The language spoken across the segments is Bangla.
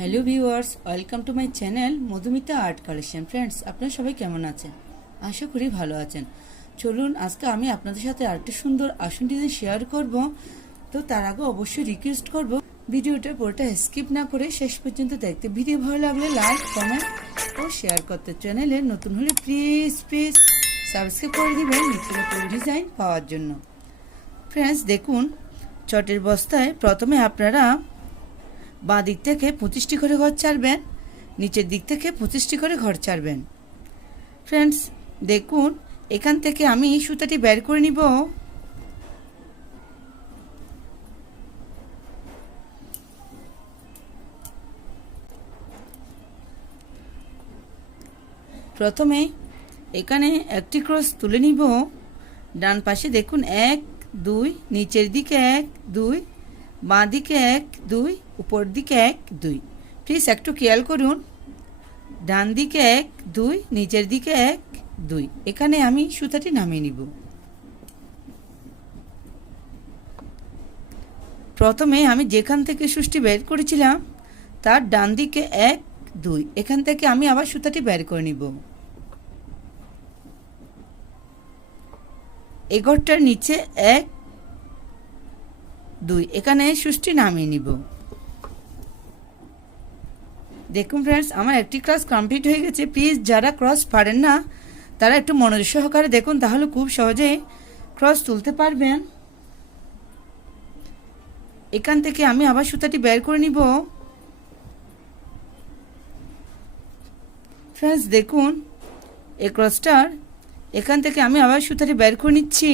Hello viewers, welcome to my channel Madhumita art collection. Friends, আপনারা সবাই কেমন আছেন? আশা করি ভালো আছেন। চলুন, আজকে আমি আপনাদের সাথে আরেকটি সুন্দর আসন ডিজাইন শেয়ার করব। তো তার আগে অবশ্যই রিকোয়েস্ট করব, ভিডিওটা পুরোটা স্কিপ না করে শেষ পর্যন্ত দেখতে। ভিডিও ভালো লাগলে লাইক কমেন্ট ও শেয়ার করতে। চ্যানেলে নতুন হলে প্লিজ প্লিজ সাবস্ক্রাইব করে দিবেন নিত্য নতুন ডিজাইন পাওয়ার জন্য। ফ্রেন্ডস, দেখুন, চটের বস্তায় প্রথমে আপনারা বাঁ দিক থেকে পঁচিশটি করে ঘর ছাড়বেন, নিচের দিক থেকে পঁচিশটি করে ঘর ছাড়বেন। ফ্রেন্ডস দেখুন, এখান থেকে আমি সুতাটি বের করে নিব। প্রথমে এখানে একটি ক্রস তুলে নিব। ডান পাশে দেখুন, এক, দুই, নিচের দিকে এক, দুই বাঁ দিকে এক, দুই, উপর দিকে এক, দুই। প্লিজ একটু খেয়াল করুন। ডান দিকে এক, দুই, নিচের দিকে এক, দুই। এখানে আমি সুতাটি নামিয়ে নিব। প্রথমে আমি যেখান থেকে সুষ্টি বের করেছিলাম, তার ডান দিকে এক, দুই। এখান থেকে আমি আবার সুতাটি বের করে নিব। এগরটার নিচে এক দুই। এখানে সুষ্টি নামিয়ে নিব। দেখুন ফ্রেন্ডস আমার একটি ক্লাস কমপ্লিট হয়ে গেছে। প্লিজ যারা ক্রস পারেন না, তারা একটু মনোযোগ সহকারে দেখুন, তাহলে খুব সহজে ক্রস তুলতে পারবেন। এখান থেকে আমি আবার সুতাটি বের করে নিব। ফ্রেন্ডস দেখুন, এই ক্রসটার এখান থেকে আমি আবার সুতাটি বের করে নিচ্ছি।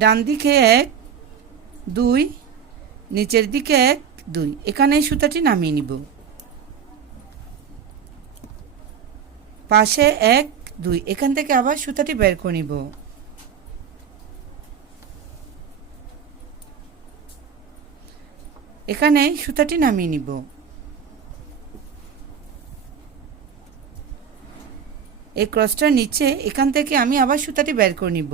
ডান দিকে এক, দুই, নিচের দিকে এক, দুই। এখানে সুতাটি নামিয়ে নিব। পাশে এক, দুই। এখান থেকে আবার সুতাটি বের করে নিব। এখানে সুতাটি নামিয়ে নিব। এই ক্রসটার নিচে এখান থেকে আমি আবার সুতাটি বের করে নিব।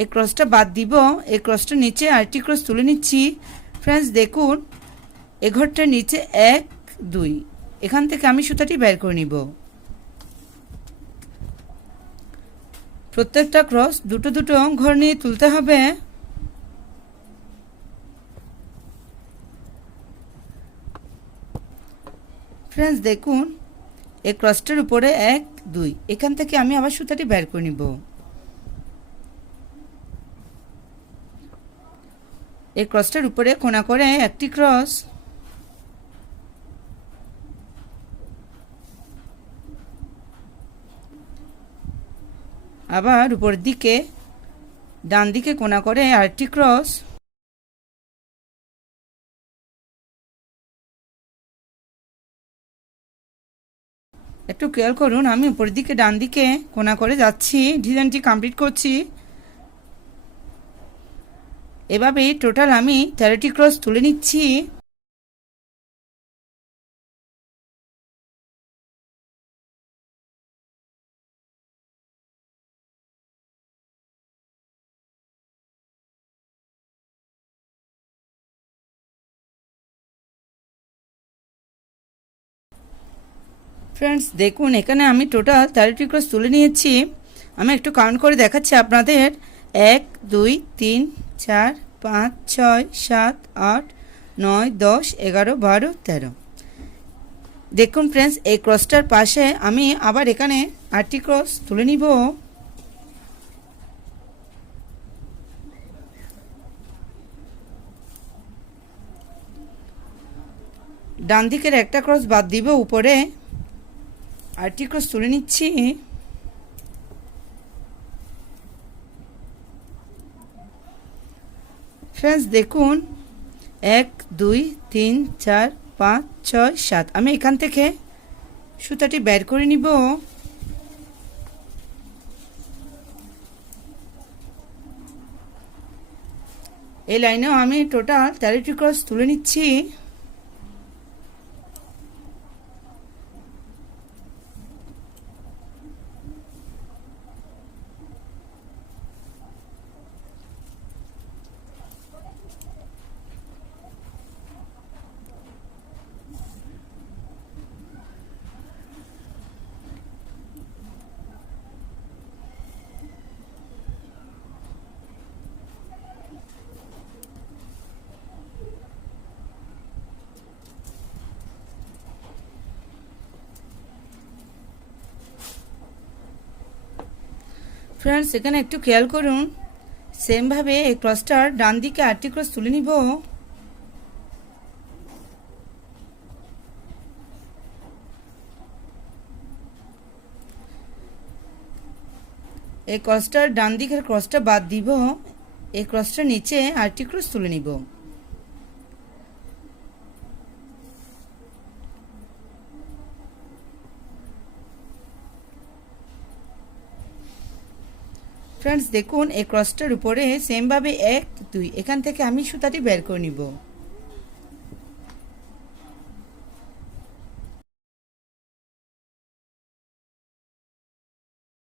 এই ক্রসটা বাদ দিব। এই ক্রসটা নিচে আরেকটি ক্রস তুলে নিচ্ছি। ফ্রেন্ডস দেখুন এ ঘরটার নিচে এক, দুই। এখান থেকে আমি সুতাটি বের করে নিব। প্রত্যেকটা ক্রস দুটো দুটো ঘর নিয়ে তুলতে হবে। ফ্রেন্ডস দেখুন, এই ক্রসটার উপরে এক, দুই। এখান থেকে আমি আবার সুতাটি বের করে নিব। এই ক্রসটার উপরে কোনা করে একটি ক্রস। আবার উপর দিকে, ডান দিকে কোনা করে আরেকটি ক্রস। একটু খেয়াল করুন, আমি উপরের দিকে ডান দিকে কোনা করে যাচ্ছি, ডিজাইনটি কমপ্লিট করছি। এভাবেই টোটাল আমি তেরোটি ক্রস তুলে নিচ্ছি। ফ্রেন্ডস দেখুন, এখানে আমি টোটাল তেরোটি ক্রস তুলে নিয়েছি। আমি একটু কাউন্ট করে দেখাচ্ছি আপনাদের। এক, দুই, তিন চার, পাঁচ, ছয়, সাত, আট, নয়, দশ, এগারো, বারো, তেরো। দেখুন ফ্রেন্ডস এই ক্রসটার পাশে আমি আবার এখানে আটটি ক্রস তুলে নিব। ডান দিকের একটা ক্রস বাদ দিব, উপরে আটটি ক্রস তুলে নিচ্ছি। ফ্রেন্ডস দেখুন, এক, দুই, তিন, চার, পাঁচ, ছয়, সাত। আমি এখান থেকে সুতাটি বের করে নিব। এই লাইনেও আমি টোটাল তেরোটি ক্রস তুলে নিচ্ছি। ফ্রেন্ডস এখানে একটু খেয়াল করুন। সেমভাবে এই ক্রসটার ডান দিকে আটটি ক্রস তুলে নিব। এই ক্রসটার ডান দিকের ক্রসটা বাদ দিব। এই ক্রসটার নিচে আটটি ক্রস তুলে নিব। ফ্রেন্ডস দেখুন, এই ক্রসটার উপরে সেমভাবে এক, দুই, এখান থেকে আমি সুতাটি বের করে নিব।